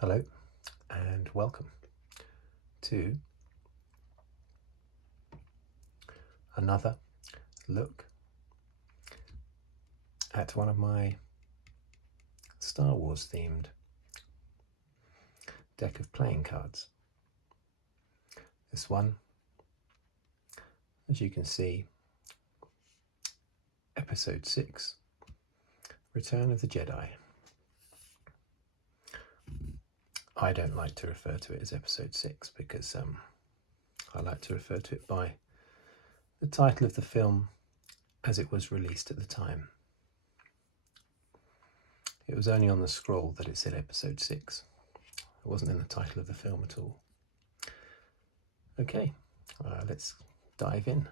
Hello and welcome to another look at one of my Star Wars themed deck of playing cards. This one, as you can see, Episode 6, Return of the Jedi. I don't like to refer to it as Episode 6 because I like to refer to it by the title of the film as it was released at the time. It was only on the scroll that it said Episode 6. It wasn't in the title of the film at all. Okay, let's dive in.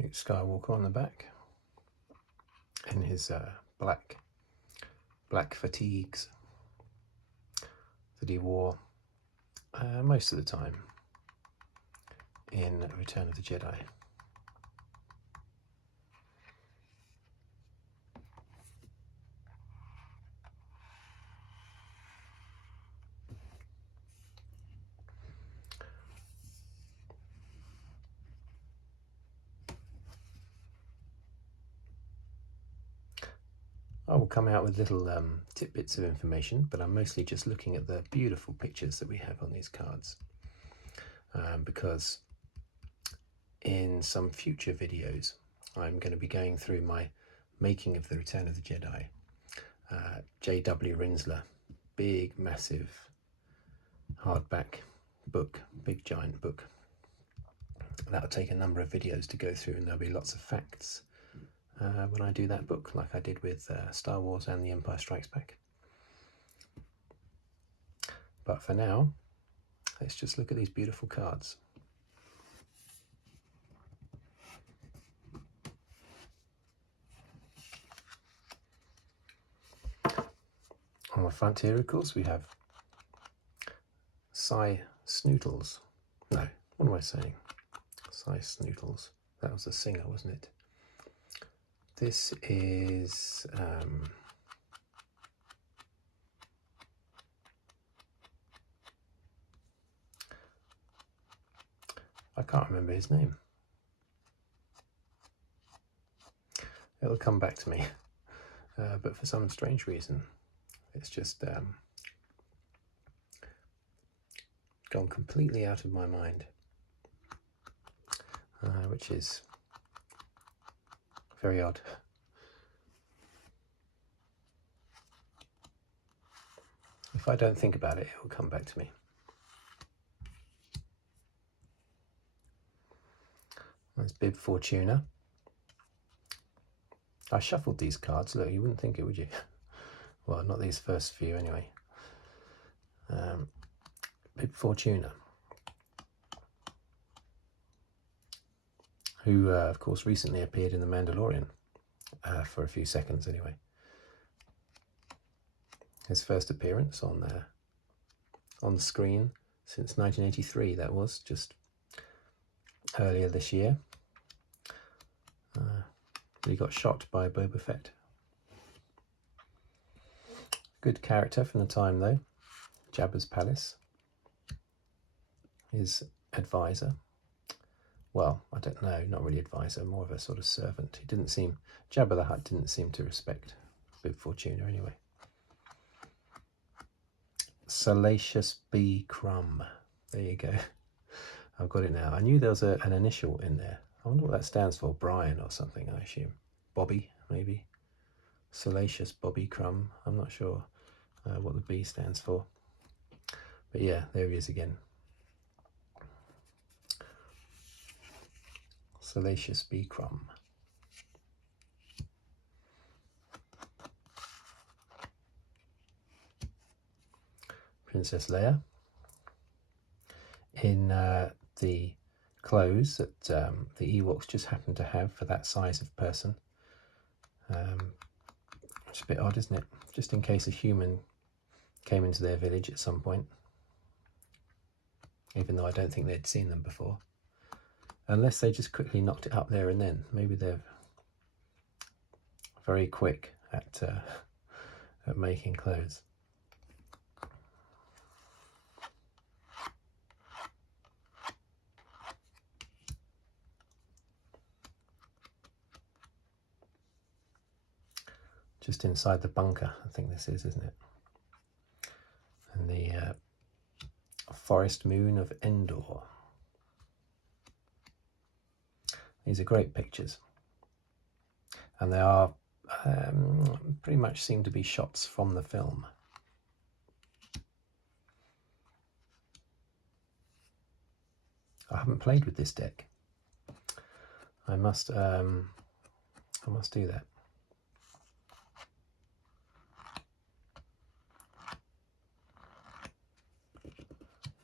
Luke Skywalker on the back in his black fatigues that he wore most of the time in Return of the Jedi. I will come out with little tidbits of information, but I'm mostly just looking at the beautiful pictures that we have on these cards, because in some future videos I'm going to be going through my making of the Return of the Jedi. J.W. Rinsler, big massive hardback book, big giant book. That'll take a number of videos to go through, and there'll be lots of facts when I do that book, like I did with Star Wars and The Empire Strikes Back. But for now, let's just look at these beautiful cards. On the front here, of course, we have schnoodles. No, what am I saying? Schnoodles. That was a singer, wasn't it? This is I can't remember his name. It'll come back to me, but for some strange reason, it's just gone completely out of my mind, which is very odd. If I don't think about it, it will come back to me. There's Bib Fortuna. I shuffled these cards. Look, you wouldn't think it, would you? Well, not these first few anyway. Bib Fortuna, who of course recently appeared in The Mandalorian, for a few seconds anyway. His first appearance on the screen since 1983, that was, just earlier this year. He got shot by Boba Fett. Good character from the time though. Jabba's palace. His advisor. Well, I don't know, not really advisor, more of a sort of servant. Jabba the Hutt didn't seem to respect Bib Fortuna anyway. Salacious B Crumb. There you go. I've got it now. I knew there was an initial in there. I wonder what that stands for. Brian or something, I assume. Bobby, maybe. Salacious Bobby Crumb. I'm not sure what the B stands for. But yeah, there he is again. Salacious B Crumb. Princess Leia in the clothes that the Ewoks just happen to have for that size of person. It's a bit odd, isn't it? Just in case a human came into their village at some point, even though I don't think they'd seen them before. Unless they just quickly knocked it up there and then. Maybe they're very quick at making clothes. Just inside the bunker, I think this is, isn't it? And the forest moon of Endor. These are great pictures, and they are pretty much seem to be shots from the film. I haven't played with this deck. I must do that.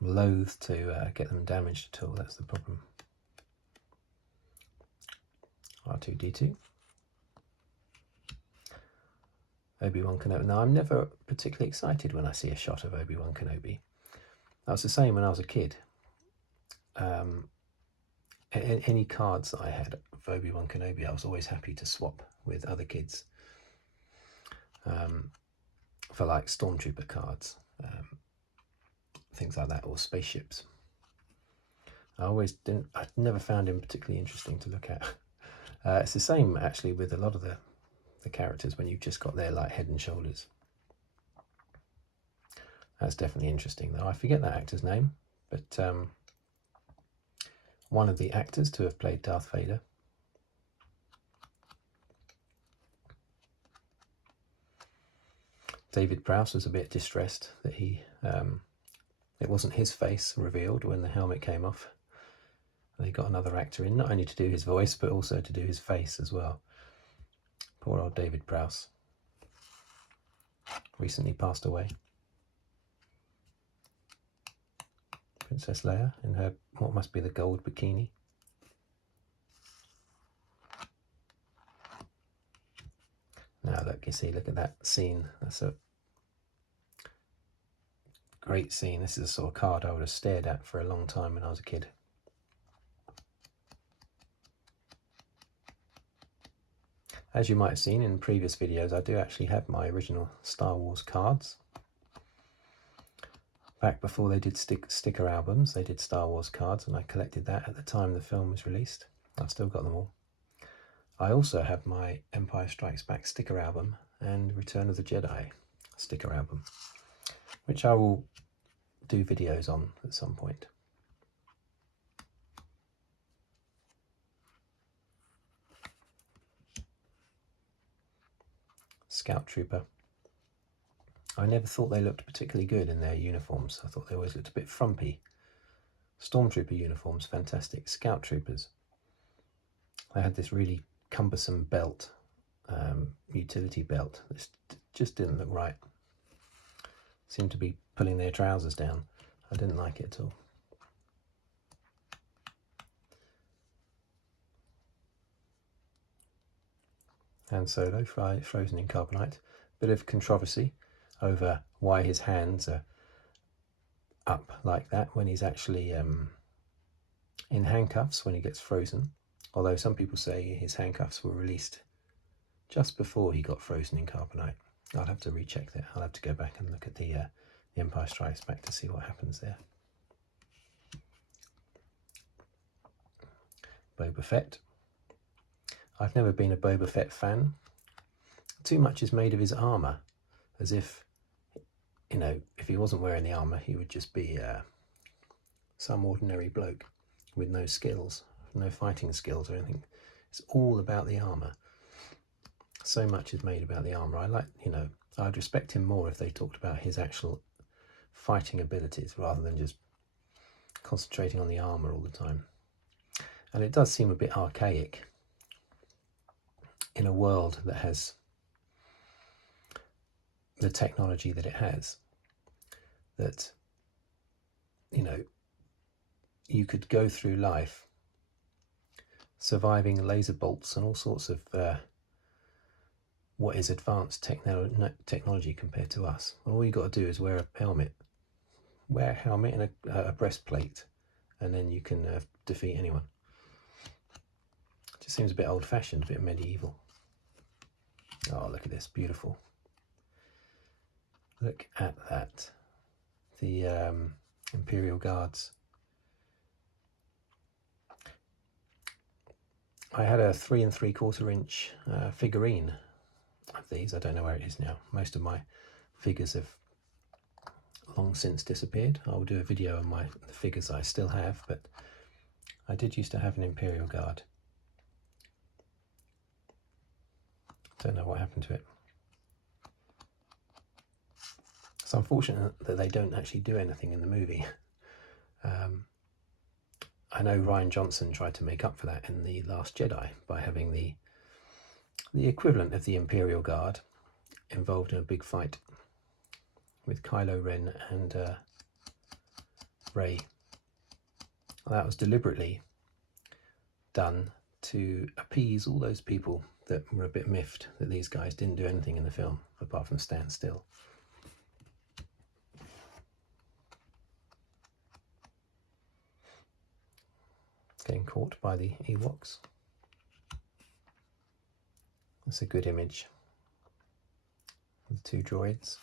I'm loath to get them damaged at all, that's the problem. R2-D2. ObiWan Kenobi. Now, I'm never particularly excited when I see a shot of ObiWan Kenobi. That was the same when I was a kid. Any cards that I had of ObiWan Kenobi, I was always happy to swap with other kids for like Stormtrooper cards, things like that, or spaceships. I never found him particularly interesting to look at. It's the same actually with a lot of the characters when you've just got their like head and shoulders. That's definitely interesting though. I forget that actor's name, but one of the actors to have played Darth Vader. David Prowse was a bit distressed that it wasn't his face revealed when the helmet came off. They got another actor in, not only to do his voice, but also to do his face as well. Poor old David Prowse. Recently passed away. Princess Leia in her, what must be the gold bikini. Now look, you see, look at that scene. That's a great scene. This is a sort of card I would have stared at for a long time when I was a kid. As you might have seen in previous videos, I do actually have my original Star Wars cards. Back before they did sticker albums, they did Star Wars cards, and I collected that at the time the film was released. I've still got them all. I also have my Empire Strikes Back sticker album and Return of the Jedi sticker album, which I will do videos on at some point. Scout Trooper. I never thought they looked particularly good in their uniforms. I thought they always looked a bit frumpy. Stormtrooper uniforms, fantastic. Scout Troopers. They had this really cumbersome belt, utility belt. This just didn't look right. Seemed to be pulling their trousers down. I didn't like it at all. Han Solo, frozen in carbonite. Bit of controversy over why his hands are up like that when he's actually in handcuffs when he gets frozen. Although some people say his handcuffs were released just before he got frozen in carbonite. I'll have to recheck that. I'll have to go back and look at the Empire Strikes Back to see what happens there. Boba Fett. I've never been a Boba Fett fan. Too much is made of his armour, as if, you know, if he wasn't wearing the armour, he would just be some ordinary bloke with no skills, no fighting skills or anything. It's all about the armour. So much is made about the armour. I like, you know, I'd respect him more if they talked about his actual fighting abilities rather than just concentrating on the armour all the time. And it does seem a bit archaic in a world that has the technology that it has. that, you know, you could go through life surviving laser bolts and all sorts of what is advanced technology compared to us. All you got to do is wear a helmet and a breastplate, and then you can defeat anyone. Just seems a bit old-fashioned, a bit medieval. Oh, look at this, beautiful. Look at that. The Imperial Guards. I had a 3 3/4 inch figurine of these. I don't know where it is now. Most of my figures have long since disappeared. I'll do a video on the figures I still have, but I did used to have an Imperial Guard. Don't know what happened to it. It's unfortunate that they don't actually do anything in the movie. I know Rian Johnson tried to make up for that in The Last Jedi by having the equivalent of the Imperial Guard involved in a big fight with Kylo Ren and Rey. That was deliberately done to appease all those people that were a bit miffed that these guys didn't do anything in the film apart from stand still. Getting caught by the Ewoks. That's a good image. The two droids.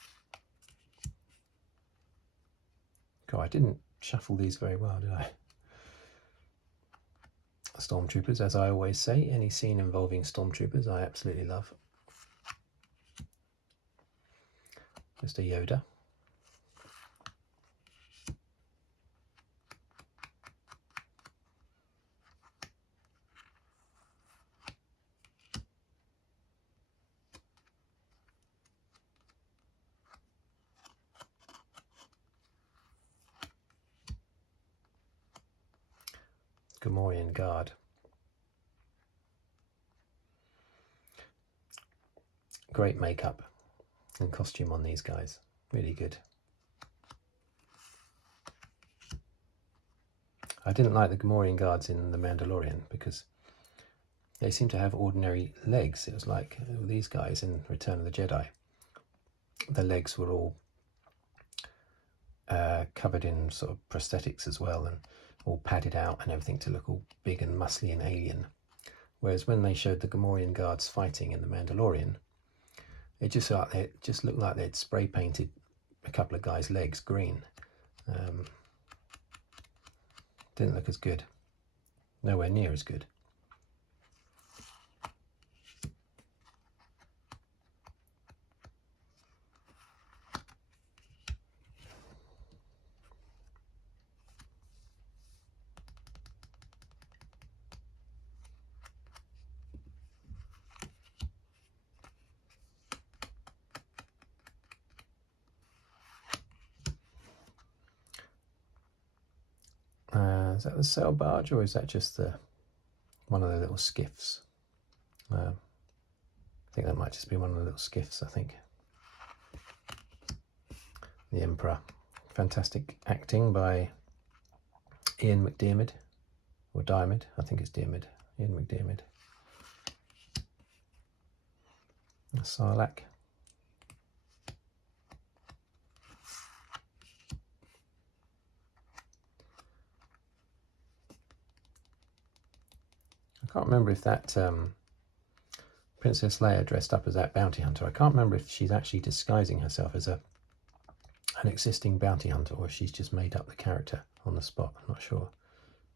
God, I didn't shuffle these very well, did I? Stormtroopers, as I always say, any scene involving stormtroopers I absolutely love. Just a Yoda. Gamorrean Guard. Great makeup and costume on these guys. Really good. I didn't like the Gamorrean Guards in The Mandalorian because they seem to have ordinary legs. It was like these guys in Return of the Jedi. The legs were all covered in sort of prosthetics as well, and all padded out and everything to look all big and muscly and alien. Whereas when they showed the Gamorrean Guards fighting in The Mandalorian, it just looked like they'd spray painted a couple of guys' legs green. Didn't look as good. Nowhere near as good. Is that the sail barge, or is that just one of the little skiffs? I think that might just be one of the little skiffs, I think. The Emperor. Fantastic acting by Ian McDiarmid, or Diarmid, I think it's Diarmid. Ian McDiarmid. Sarlacc. I can't remember if that Princess Leia dressed up as that bounty hunter. I can't remember if she's actually disguising herself as an existing bounty hunter, or if she's just made up the character on the spot. I'm not sure.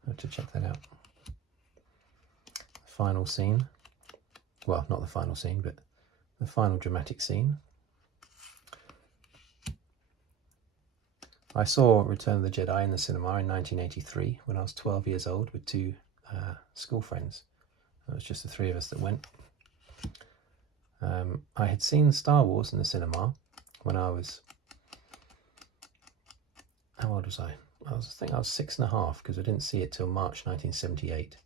I have to check that out. Final scene. Well, not the final scene, but the final dramatic scene. I saw Return of the Jedi in the cinema in 1983 when I was 12 years old with two school friends. It was just the three of us that went. I had seen Star Wars in the cinema when I was, how old was I? I think I was 6.5, because I didn't see it till March 1978.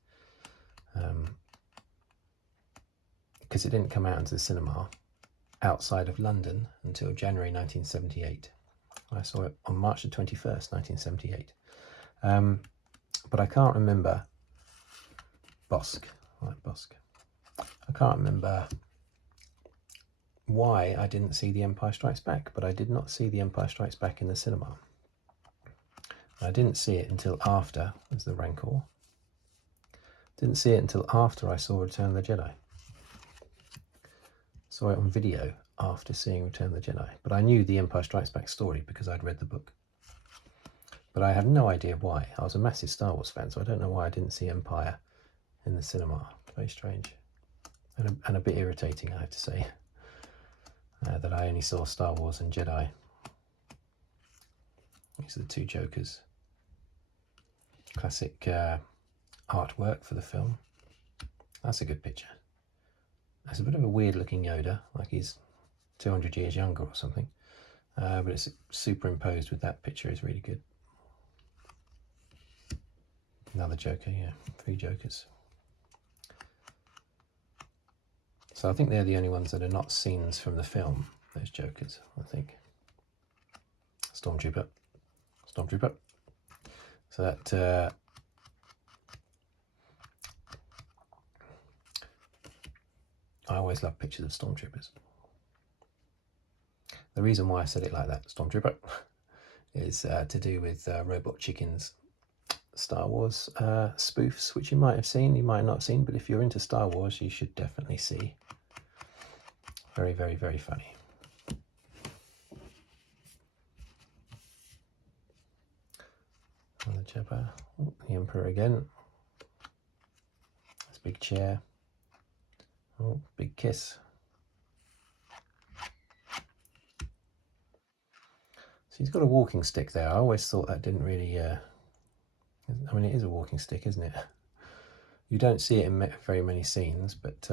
Because it didn't come out into the cinema outside of London until January 1978. I saw it on March the 21st, 1978. But I can't remember Bosk. Right, Bosk. I can't remember why I didn't see The Empire Strikes Back, but I did not see The Empire Strikes Back in the cinema. I didn't see it until after, as the Rancor. Didn't see it until after I saw Return of the Jedi. Saw it on video after seeing Return of the Jedi. But I knew the Empire Strikes Back story because I'd read the book. But I have no idea why. I was a massive Star Wars fan, so I don't know why I didn't see Empire in the cinema. Very strange. And a bit irritating, I have to say, that I only saw Star Wars and Jedi. These are the two Jokers. Classic artwork for the film. That's a good picture. It's a bit of a weird looking Yoda, like he's 200 years younger or something. But it's superimposed with that picture is really good. Another Joker, yeah, 3 Jokers. So I think they're the only ones that are not scenes from the film, those Jokers, I think. Stormtrooper. Stormtrooper. So that... I always love pictures of Stormtroopers. The reason why I said it like that, Stormtrooper, is to do with Robot Chicken's Star Wars spoofs, which you might have seen, you might not have seen, but if you're into Star Wars, you should definitely see. Very, very, very funny. And the Jabba, the Emperor again. This big chair. Oh, big kiss. So he's got a walking stick there. I always thought that didn't really... I mean, it is a walking stick, isn't it? You don't see it in very many scenes, but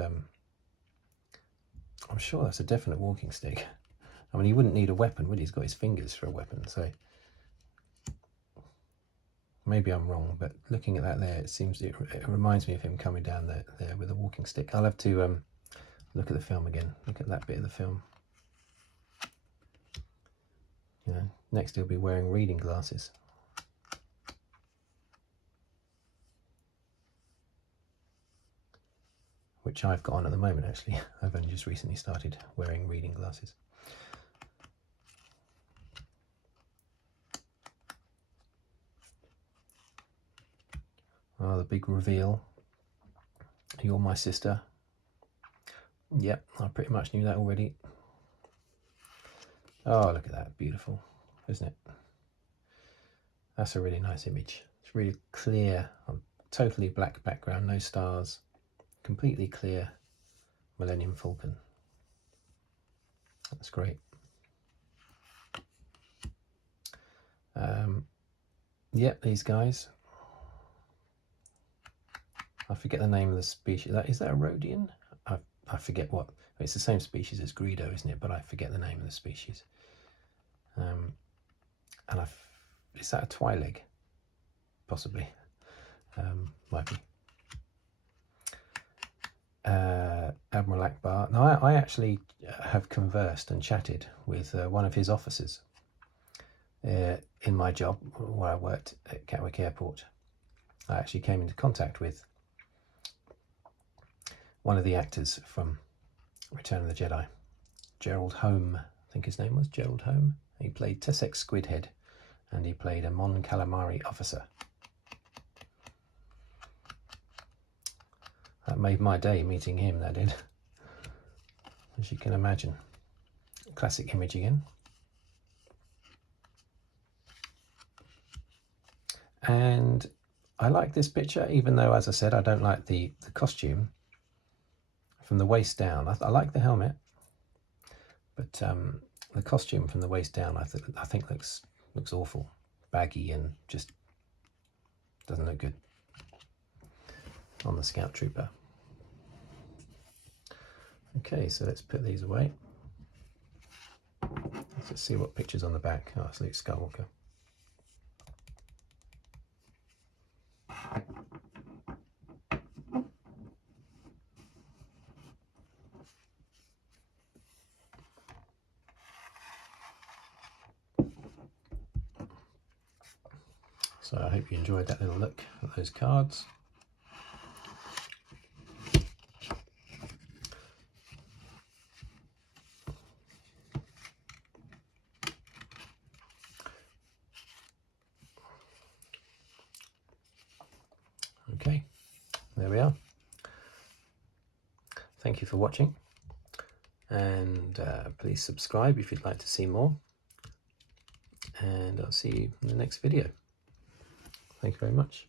I'm sure that's a definite walking stick. I mean, he wouldn't need a weapon, would he? He's got his fingers for a weapon, so... Maybe I'm wrong, but looking at that there, it reminds me of him coming down there with a walking stick. I'll have to look at the film again. Look at that bit of the film. You know, next he'll be wearing reading glasses. Which I've got on at the moment, actually. I've only just recently started wearing reading glasses. Oh, the big reveal. You're my sister. Yep, I pretty much knew that already. Oh, look at that. Beautiful, isn't it? That's a really nice image. It's really clear, totally black background, no stars. Completely clear Millennium Falcon. That's great. Yep, these guys. I forget the name of the species. Is that a Rhodian? I forget what. It's the same species as Greedo, isn't it? But I forget the name of the species. And is that a Twi'lek? Possibly. Might be. Admiral Ackbar. Now, I actually have conversed and chatted with one of his officers in my job where I worked at Gatwick Airport. I actually came into contact with one of the actors from Return of the Jedi, Gerald Home, I think his name was, Gerald Home. He played Tessek Squidhead, and he played a Mon Calamari officer. That made my day, meeting him, that did. As you can imagine. Classic image again. And I like this picture, even though, as I said, I don't like the costume. From the waist down, I like the helmet, but the costume from the waist down, I think looks awful, baggy, and just doesn't look good on the Scout Trooper. Okay, so let's put these away. Let's just see what picture's on the back. Oh, it's Luke Skywalker. So I hope you enjoyed that little look at those cards. Okay, there we are. Thank you for watching, and please subscribe if you'd like to see more, and I'll see you in the next video. Thank you very much.